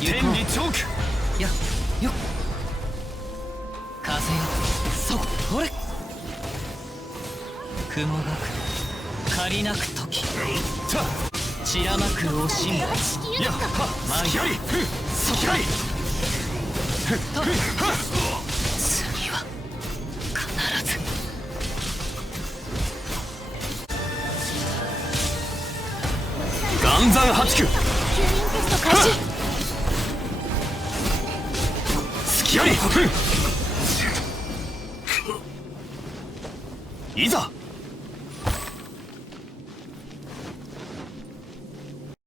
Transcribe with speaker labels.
Speaker 1: 天理チョークやよっ
Speaker 2: 風よそこれ雲がく借りなく時散らまく惜しみやは
Speaker 1: っ隙ありふっ隙あり山八九。吸引テスト開始。隙ありいざ